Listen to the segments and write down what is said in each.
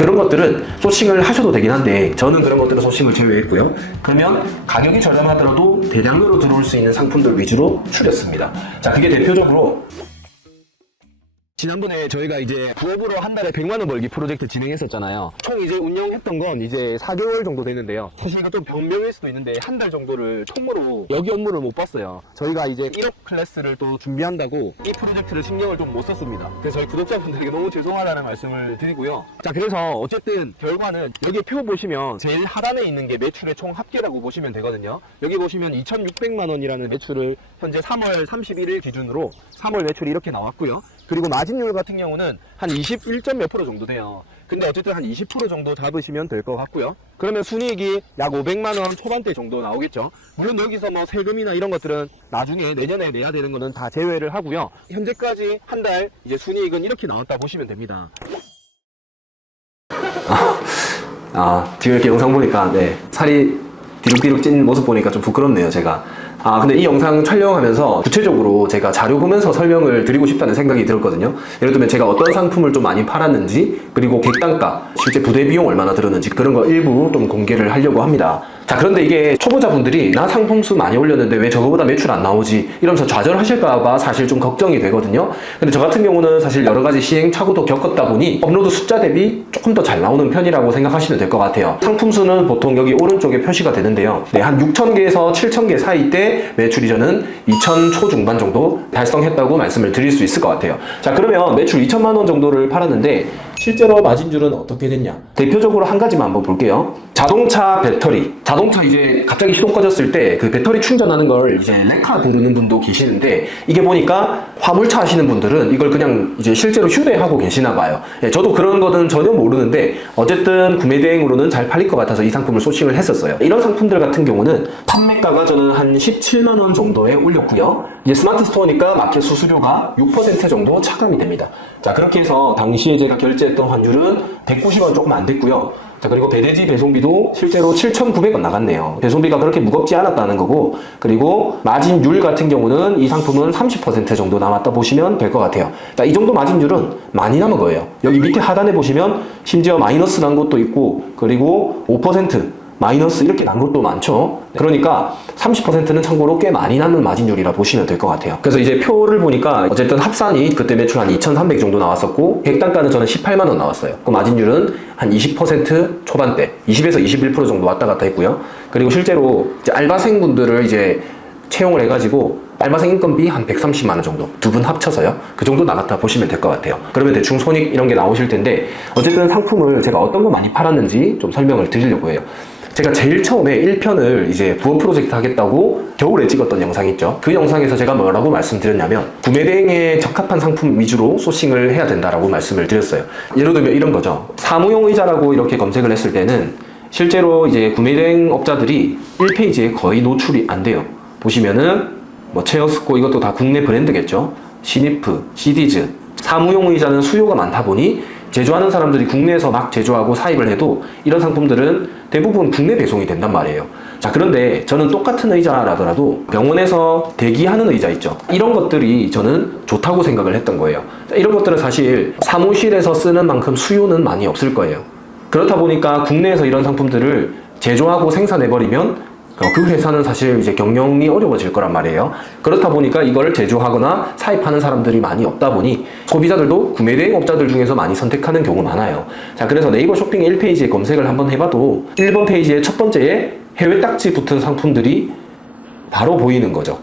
그런 것들은 소싱을 하셔도 되긴 한데 저는 그런 것들은 소싱을 제외했고요. 그러면 가격이 저렴하더라도 대량으로 들어올 수 있는 상품들 위주로 추렸습니다. 자, 그게 대표적으로 지난번에 저희가 이제 부업으로 한 달에 100만 원 벌기 프로젝트 진행했었잖아요. 총 이제 운영했던 건 이제 4개월 정도 됐는데요. 사실 이게 좀 변명일 수도 있는데 한 달 정도를 총무로 여기 업무를 못 봤어요. 저희가 이제 1억 클래스를 또 준비한다고 이 프로젝트를 신경을 좀 못 썼습니다. 그래서 저희 구독자분들에게 너무 죄송하다는 말씀을 드리고요. 자, 그래서 어쨌든 결과는 여기 표 보시면 제일 하단에 있는 게 매출의 총 합계라고 보시면 되거든요. 여기 보시면 2,600만 원이라는 매출을 현재 3월 31일 기준으로 3월 매출이 이렇게 나왔고요. 그리고 마진율 같은 경우는 한 21점 몇 프로 정도 돼요. 근데 어쨌든 한 20% 정도 잡으시면 될 것 같고요. 그러면 순이익이 약 500만 원 초반대 정도 나오겠죠. 물론 여기서 뭐 세금이나 이런 것들은 나중에 내년에 내야 되는 거는 다 제외를 하고요. 현재까지 한 달 이제 순이익은 이렇게 나왔다 보시면 됩니다. 지금 이렇게 영상 보니까 살이 디룩디룩 찐 모습 보니까 좀 부끄럽네요, 제가. 근데 이 영상 촬영하면서 구체적으로 제가 자료 보면서 설명을 드리고 싶다는 생각이 들었거든요. 예를 들면 제가 어떤 상품을 좀 많이 팔았는지, 그리고 객단가, 실제 부대 비용 얼마나 들었는지 그런 거 일부 좀 공개를 하려고 합니다. 자, 그런데 이게 초보자분들이 나 상품수 많이 올렸는데 왜 저거보다 매출 안 나오지? 이러면서 좌절하실까봐 사실 좀 걱정이 되거든요. 근데 저 같은 경우는 사실 여러 가지 시행착오도 겪었다 보니 업로드 숫자 대비 조금 더 잘 나오는 편이라고 생각하시면 될 것 같아요. 상품수는 보통 여기 오른쪽에 표시가 되는데요. 한 6,000개에서 7,000개 사이 때 매출이 저는 2,000 초중반 정도 달성했다고 말씀을 드릴 수 있을 것 같아요. 자, 그러면 매출 2천만 원 정도를 팔았는데 실제로 마진율은 어떻게 됐냐? 대표적으로 한 가지만 한번 볼게요. 자동차 배터리. 자동차 이제 갑자기 시동 꺼졌을 때 그 배터리 충전하는 걸 이제 레카 부르는 분도 계시는데 이게 보니까 화물차 하시는 분들은 이걸 그냥 이제 실제로 휴대하고 계시나 봐요. 저도 그런 거는 전혀 모르는데 어쨌든 구매 대행으로는 잘 팔릴 것 같아서 이 상품을 소싱을 했었어요. 이런 상품들 같은 경우는 판매가가 저는 한 17만 원 정도에 올렸고요. 이제 스마트 스토어니까 마켓 수수료가 6% 정도 차감이 됩니다. 자, 그렇게 해서 당시에 제가 결제했던 환율은 190원 조금 안 됐고요. 자, 그리고 배대지 배송비도 실제로 7,900원 나갔네요. 배송비가 그렇게 무겁지 않았다는 거고, 그리고 마진율 같은 경우는 이 상품은 30% 정도 남았다 보시면 될 것 같아요. 자, 이 정도 마진율은 많이 남은 거예요. 여기 밑에 하단에 보시면 심지어 마이너스 난 것도 있고, 그리고 5% 마이너스 이렇게 난 것도 많죠. 그러니까 30%는 참고로 꽤 많이 남는 마진율이라 보시면 될 것 같아요. 그래서 이제 표를 보니까 어쨌든 합산이 그때 매출 한 2,300 정도 나왔었고 객단가는 저는 18만 원 나왔어요. 그 마진율은 한 20% 초반대, 20에서 21% 정도 왔다 갔다 했고요. 그리고 실제로 이제 알바생분들을 이제 채용을 해가지고 알바생 인건비 한 130만 원 정도, 두 분 합쳐서요. 그 정도 나갔다 보시면 될 것 같아요. 그러면 대충 손익 이런 게 나오실 텐데 어쨌든 상품을 제가 어떤 거 많이 팔았는지 좀 설명을 드리려고 해요. 제가 제일 처음에 1편을 이제 부업 프로젝트 하겠다고 겨울에 찍었던 영상이 있죠. 그 영상에서 제가 뭐라고 말씀드렸냐면 구매 대행에 적합한 상품 위주로 소싱을 해야 된다라고 말씀을 드렸어요. 예를 들면 이런 거죠. 사무용 의자라고 이렇게 검색을 했을 때는 실제로 이제 구매 대행 업자들이 1페이지에 거의 노출이 안 돼요. 보시면은 뭐 체어스코 이것도 다 국내 브랜드겠죠. 시니프, 시디즈. 사무용 의자는 수요가 많다 보니 제조하는 사람들이 국내에서 막 제조하고 사입을 해도 이런 상품들은 대부분 국내 배송이 된단 말이에요. 자, 그런데 저는 똑같은 의자라더라도 병원에서 대기하는 의자 있죠. 이런 것들이 저는 좋다고 생각을 했던 거예요. 자, 이런 것들은 사실 사무실에서 쓰는 만큼 수요는 많이 없을 거예요. 그렇다 보니까 국내에서 이런 상품들을 제조하고 생산해버리면 그 회사는 사실 이제 경영이 어려워질 거란 말이에요. 그렇다 보니까 이걸 제조하거나 사입하는 사람들이 많이 없다 보니 소비자들도 구매 대행업자들 중에서 많이 선택하는 경우가 많아요. 자, 그래서 네이버 쇼핑 1페이지에 검색을 한번 해봐도 1번 페이지에 첫 번째에 해외 딱지 붙은 상품들이 바로 보이는 거죠.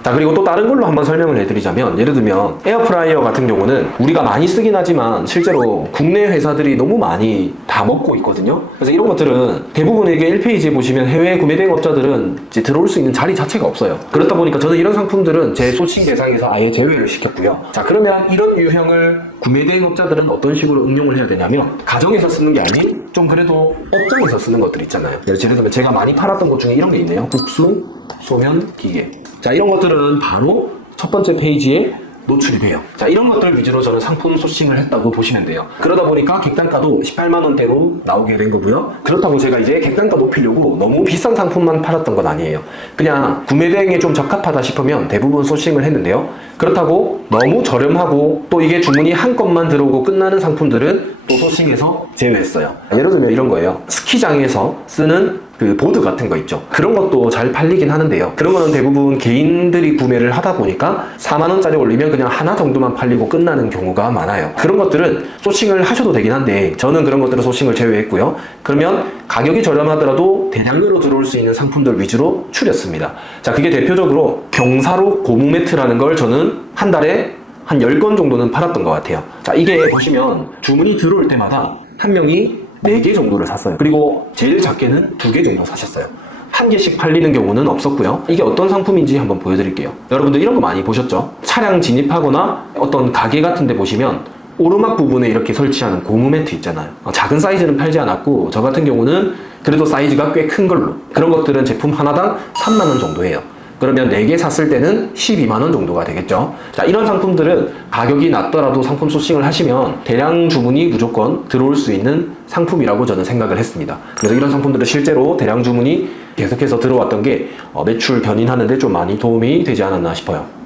자, 그리고 또 다른 걸로 한번 설명을 해드리자면 예를 들면 에어프라이어 같은 경우는 우리가 많이 쓰긴 하지만 실제로 국내 회사들이 너무 많이 다 먹고 있거든요. 그래서 이런 것들은 대부분 이게 1페이지에 보시면 해외 구매 대행업자들은 이제 들어올 수 있는 자리 자체가 없어요. 그렇다 보니까 저는 이런 상품들은 제 소싱 대상에서 아예 제외를 시켰고요. 자, 그러면 이런 유형을 구매 대행업자들은 어떤 식으로 응용을 해야 되냐면 가정에서 쓰는 게 아닌 좀 그래도 업장에서 쓰는 것들 있잖아요. 예를 들면 제가 많이 팔았던 것 중에 이런 게 있네요. 국수, 소면, 기계. 자, 이런 것들은 바로 첫 번째 페이지에 노출이 돼요. 자, 이런 것들 위주로 저는 상품 소싱을 했다고 보시면 돼요. 그러다 보니까 객단가도 18만 원대로 나오게 된 거고요. 그렇다고 제가 이제 객단가 높이려고 너무 비싼 상품만 팔았던 건 아니에요. 그냥 구매 대행에 좀 적합하다 싶으면 대부분 소싱을 했는데요. 그렇다고 너무 저렴하고 또 이게 주문이 한 건만 들어오고 끝나는 상품들은 또 소싱해서 제외했어요. 예를 들면 이런 거예요. 스키장에서 쓰는 그 보드 같은 거 있죠. 그런 것도 잘 팔리긴 하는데요. 그런 거는 대부분 개인들이 구매를 하다 보니까 4만 원짜리 올리면 그냥 하나 정도만 팔리고 끝나는 경우가 많아요. 그런 것들은 소싱을 하셔도 되긴 한데 저는 그런 것들은 소싱을 제외했고요. 그러면 가격이 저렴하더라도 대량으로 들어올 수 있는 상품들 위주로 추렸습니다. 자, 그게 대표적으로 경사로 고무 매트라는 걸 저는 한 달에 한 10건 정도는 팔았던 것 같아요. 자, 이게 보시면 주문이 들어올 때마다 한 명이 4개 정도를 샀어요. 그리고 제일 작게는 2개 정도 사셨어요. 한 개씩 팔리는 경우는 없었고요. 이게 어떤 상품인지 한번 보여드릴게요. 여러분들 이런 거 많이 보셨죠? 차량 진입하거나 어떤 가게 같은 데 보시면 오르막 부분에 이렇게 설치하는 고무 매트 있잖아요. 작은 사이즈는 팔지 않았고 저 같은 경우는 그래도 사이즈가 꽤 큰 걸로, 그런 것들은 제품 하나당 3만 원 정도 해요. 그러면 4개 샀을 때는 12만 원 정도가 되겠죠. 자, 이런 상품들은 가격이 낮더라도 상품 소싱을 하시면 대량 주문이 무조건 들어올 수 있는 상품이라고 저는 생각을 했습니다. 그래서 이런 상품들은 실제로 대량 주문이 계속해서 들어왔던 게 매출 견인하는 데 좀 많이 도움이 되지 않았나 싶어요.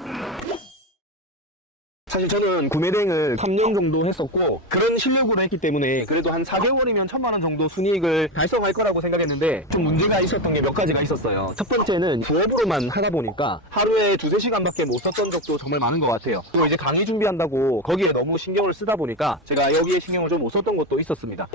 사실 저는 구매 대행을 3년 정도 했었고 그런 실력으로 했기 때문에 그래도 한 4개월이면 1,000만 원 정도 순이익을 달성할 거라고 생각했는데 좀 문제가 있었던 게 몇 가지가 있었어요. 첫 번째는 부업으로만 하다 보니까 하루에 2-3시간밖에 못 썼던 적도 정말 많은 것 같아요. 그리고 이제 강의 준비한다고 거기에 너무 신경을 쓰다 보니까 제가 여기에 신경을 좀 못 썼던 것도 있었습니다.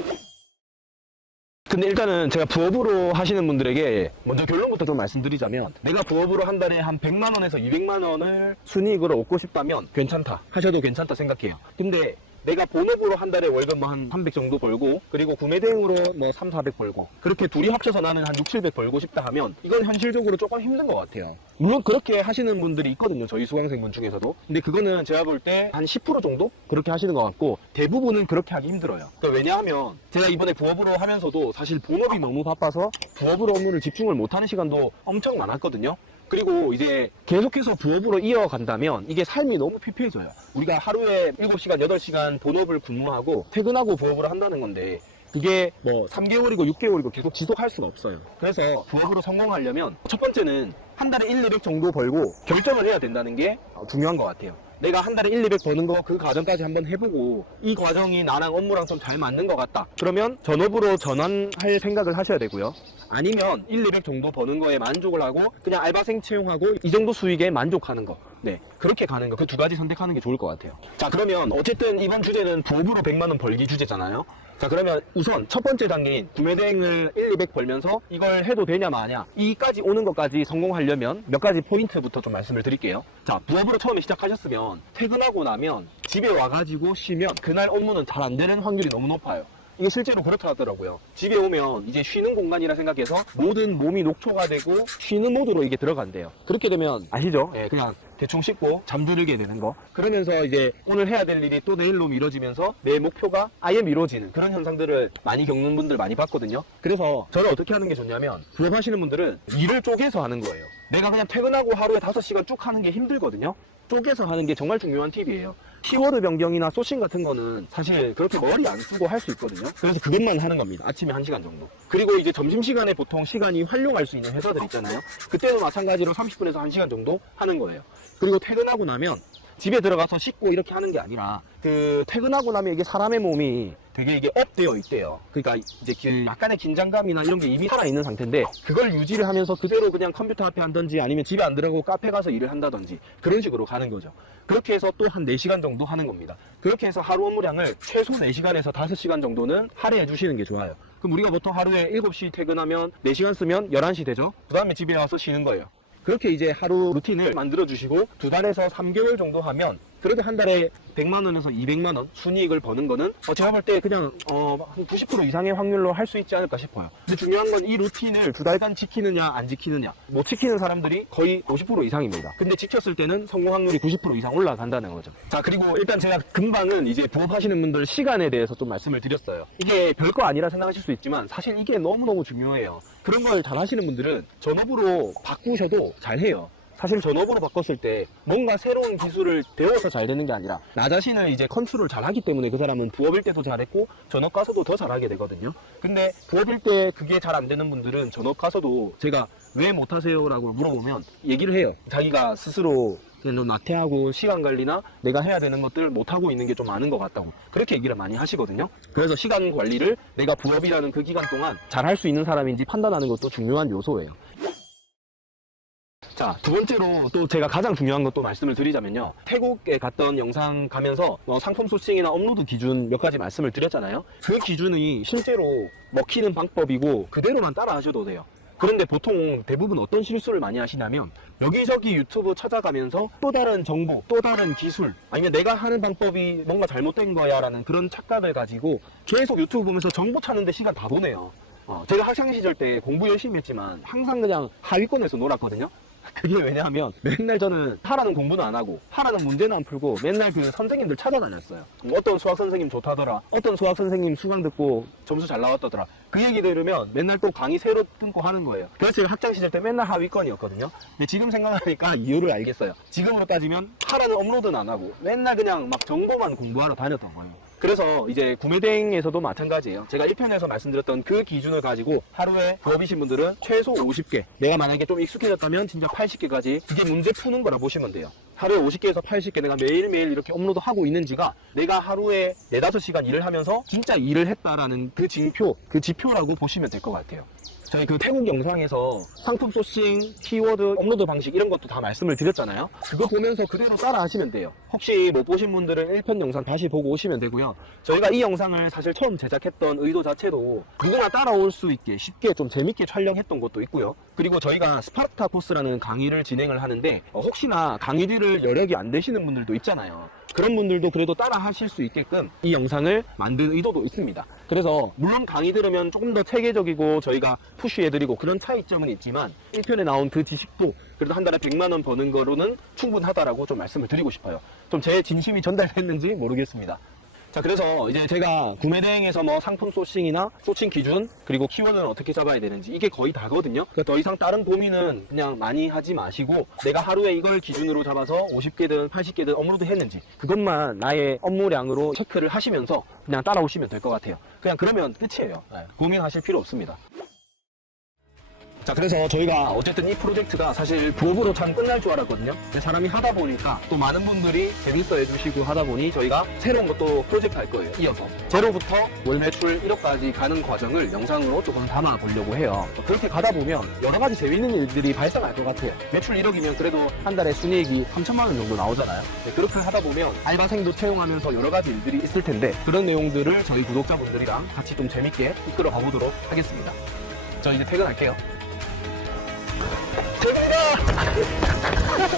근데 일단은 제가 부업으로 하시는 분들에게 먼저 결론부터 좀 말씀드리자면, 내가 부업으로 한 달에 한 100만 원에서 200만 원을 순이익으로 얻고 싶다면 괜찮다, 하셔도 괜찮다 생각해요. 근데 내가 본업으로 한 달에 월급 뭐 한 300 정도 벌고, 그리고 구매 대행으로 뭐 300-400 벌고, 그렇게 둘이 합쳐서 나는 한 600-700 벌고 싶다 하면 이건 현실적으로 조금 힘든 것 같아요. 물론 그렇게 하시는 분들이 있거든요, 저희 수강생분 중에서도. 근데 그거는 제가 볼 때 한 10% 정도 그렇게 하시는 것 같고, 대부분은 그렇게 하기 힘들어요. 왜냐하면 제가 이번에 부업으로 하면서도 사실 본업이 너무 바빠서 부업으로 업무를 집중을 못하는 시간도 엄청 많았거든요. 그리고 이제 계속해서 부업으로 이어간다면 이게 삶이 너무 피폐해져요. 우리가 하루에 7시간, 8시간 본업을 근무하고 퇴근하고 부업을 한다는 건데, 그게 뭐 3개월이고 6개월이고 계속 지속할 수가 없어요. 그래서 부업으로 성공하려면 첫 번째는 한 달에 1-200 정도 벌고 결정을 해야 된다는 게 중요한 것 같아요. 내가 한 달에 1-200 버는 거 그 과정까지 한번 해보고 이 과정이 나랑 업무랑 좀 잘 맞는 것 같다, 그러면 전업으로 전환할 생각을 하셔야 되고요. 아니면 1-200 정도 버는 거에 만족을 하고 그냥 알바생 채용하고 이 정도 수익에 만족하는 거, 네, 그렇게 가는 거, 그 두 가지 선택하는 게 좋을 것 같아요. 자, 그러면 어쨌든 이번 주제는 부업으로 100만 원 벌기 주제잖아요. 자, 그러면 우선 첫 번째 단계인 구매 대행을 1-200 벌면서 이걸 해도 되냐 마냐, 이까지 오는 것까지 성공하려면 몇 가지 포인트부터 좀 말씀을 드릴게요. 자, 부업으로 처음에 시작하셨으면 퇴근하고 나면 집에 와가지고 쉬면 그날 업무는 잘 안 되는 확률이 너무 높아요. 이게 실제로 그렇다 하더라고요. 집에 오면 이제 쉬는 공간이라 생각해서 모든 몸이 녹초가 되고 쉬는 모드로 이게 들어간대요. 그렇게 되면 아시죠? 예, 그냥 대충 씻고 잠들게 되는 거. 그러면서 이제 오늘 해야 될 일이 또 내일로 미뤄지면서 내 목표가 아예 미뤄지는 그런 현상들을 많이 겪는 분들 많이 봤거든요. 그래서 저는 어떻게 하는 게 좋냐면, 부업하시는 분들은 일을 쪼개서 하는 거예요. 내가 그냥 퇴근하고 하루에 5시간 쭉 하는 게 힘들거든요. 쪼개서 하는 게 정말 중요한 팁이에요. 키워드 변경이나 소싱 같은 거는 사실 그렇게 머리 안 쓰고 할 수 있거든요. 그래서 그것만 하는 겁니다. 아침에 1시간 정도. 그리고 이제 점심시간에 보통 시간이 활용할 수 있는 회사들 있잖아요. 그때는 마찬가지로 30분에서 1시간 정도 하는 거예요. 그리고 퇴근하고 나면 집에 들어가서 씻고 이렇게 하는 게 아니라, 그 퇴근하고 나면 이게 사람의 몸이 되게 이게 업되어 있대요. 그러니까 이제 약간의 긴장감이나 이런 게 이미 살아있는 상태인데, 그걸 유지를 하면서 그대로 그냥 컴퓨터 앞에 한다든지 아니면 집에 안 들어가고 카페 가서 일을 한다든지 그런 식으로 가는 거죠. 그렇게 해서 또 한 4시간 정도 하는 겁니다. 그렇게 해서 하루 업무량을 최소 4시간에서 5시간 정도는 할애해 주시는 게 좋아요. 그럼 우리가 보통 하루에 7시 퇴근하면 4시간 쓰면 11시 되죠? 그 다음에 집에 와서 쉬는 거예요. 그렇게 이제 하루 루틴을 만들어 주시고 2달에서 3개월 정도 하면 그래도 한 달에 100만 원에서 200만 원 순이익을 버는 거는 제가 볼 때 그냥 한 90% 이상의 확률로 할 수 있지 않을까 싶어요. 근데 중요한 건 이 루틴을 2달간 지키느냐 안 지키느냐. 못 지키는 사람들이 거의 50% 이상입니다. 근데 지켰을 때는 성공 확률이 90% 이상 올라간다는 거죠. 자, 그리고 일단 제가 금방은 이제 부업하시는 분들 시간에 대해서 좀 말씀을 드렸어요. 이게 별거 아니라 생각하실 수 있지만 사실 이게 너무너무 중요해요. 그런 걸 잘 하시는 분들은 전업으로 바꾸셔도 잘 해요. 사실 전업으로 바꿨을 때 뭔가 새로운 기술을 배워서 잘 되는 게 아니라 나 자신을 이제 컨트롤 잘 하기 때문에 그 사람은 부업일 때도 잘했고 전업 가서도 더 잘하게 되거든요. 근데 부업일 때 그게 잘 안 되는 분들은 전업 가서도 제가 왜 못하세요? 라고 물어보면 얘기를 해요. 자기가 스스로 그냥 나태하고 시간 관리나 내가 해야 되는 것들 못하고 있는 게 좀 많은 것 같다고 그렇게 얘기를 많이 하시거든요. 그래서 시간 관리를 내가 부업이라는 그 기간 동안 잘 할 수 있는 사람인지 판단하는 것도 중요한 요소예요. 자, 두 번째로 또 제가 가장 중요한 것도 말씀을 드리자면요. 태국에 갔던 영상 가면서 상품 소싱이나 업로드 기준 몇 가지 말씀을 드렸잖아요. 그 기준이 실제로 먹히는 방법이고 그대로만 따라 하셔도 돼요. 그런데 보통 대부분 어떤 실수를 많이 하시냐면 여기저기 유튜브 찾아가면서 또 다른 정보, 또 다른 기술 아니면 내가 하는 방법이 뭔가 잘못된 거야 라는 그런 착각을 가지고 계속 유튜브 보면서 정보 찾는데 시간 다 보내요. 제가 학창 시절 때 공부 열심히 했지만 항상 그냥 하위권에서 놀았거든요. 그게 왜냐하면 맨날 저는 하라는 공부는 안 하고 하라는 문제는 안 풀고 맨날 그 선생님들 찾아다녔어요. 어떤 수학 선생님 좋다더라, 어떤 수학 선생님 수강 듣고 점수 잘 나왔다더라, 그 얘기 들으면 맨날 또 강의 새로 끊고 하는 거예요. 그래서 제가 학창 시절 때 맨날 하위권이었거든요. 근데 지금 생각하니까 이유를 알겠어요. 지금으로 따지면 하라는 업로드는 안 하고 맨날 그냥 막 정보만 공부하러 다녔던 거예요. 그래서 이제 구매대행에서도 마찬가지예요. 제가 1편에서 말씀드렸던 그 기준을 가지고 하루에 부업이신 분들은 최소 50개, 내가 만약에 좀 익숙해졌다면 진짜 80개까지 그게 문제 푸는 거라 보시면 돼요. 하루에 50개에서 80개 내가 매일매일 이렇게 업로드하고 있는지가 내가 하루에 4, 5시간 일을 하면서 진짜 일을 했다라는 그 징표, 그 지표라고 보시면 될 것 같아요. 저희 그 태국 영상에서 상품 소싱, 키워드, 업로드 방식 이런 것도 다 말씀을 드렸잖아요. 그거 보면서 그대로 따라 하시면 돼요. 혹시 못 보신 분들은 1편 영상 다시 보고 오시면 되고요. 저희가 이 영상을 사실 처음 제작했던 의도 자체도 누구나 따라올 수 있게 쉽게 좀 재밌게 촬영했던 것도 있고요. 그리고 저희가 스파르타 코스라는 강의를 진행을 하는데 혹시나 강의들을 여력이 안 되시는 분들도 있잖아요. 그런 분들도 그래도 따라 하실 수 있게끔 이 영상을 만든 의도도 있습니다. 그래서 물론 강의 들으면 조금 더 체계적이고 저희가 푸시해드리고 그런 차이점은 있지만 1편에 나온 그 지식도 그래도 한 달에 100만원 버는 거로는 충분하다라고 좀 말씀을 드리고 싶어요. 좀 제 진심이 전달됐는지 모르겠습니다. 자, 그래서 이제 제가 구매대행에서 뭐 상품 소싱이나 소싱 기준 그리고 키워드는 어떻게 잡아야 되는지 이게 거의 다거든요. 그러니까 더 이상 다른 고민은 그냥 많이 하지 마시고 내가 하루에 이걸 기준으로 잡아서 50개든 80개든 업로드 했는지 그것만 나의 업무량으로 체크를 하시면서 그냥 따라오시면 될 것 같아요. 그냥 그러면 끝이에요. 고민하실 필요 없습니다. 자, 그래서 저희가 어쨌든 이 프로젝트가 사실 부업으로 참 끝날 줄 알았거든요. 근데 사람이 하다 보니까 또 많은 분들이 재밌어 해주시고 하다 보니 저희가 새로운 것도 프로젝트 할 거예요. 이어서 제로부터 월 매출 1억까지 가는 과정을 영상으로 조금 담아 보려고 해요. 그렇게 가다 보면 여러 가지 재밌는 일들이 발생할 것 같아요. 매출 1억이면 그래도 한 달에 순이익이 3천만 원 정도 나오잖아요. 그렇게 하다 보면 알바생도 채용하면서 여러 가지 일들이 있을 텐데 그런 내용들을 저희 구독자분들이랑 같이 좀 재밌게 이끌어 가보도록 하겠습니다. 저 이제 퇴근할게요. 퇴근이다!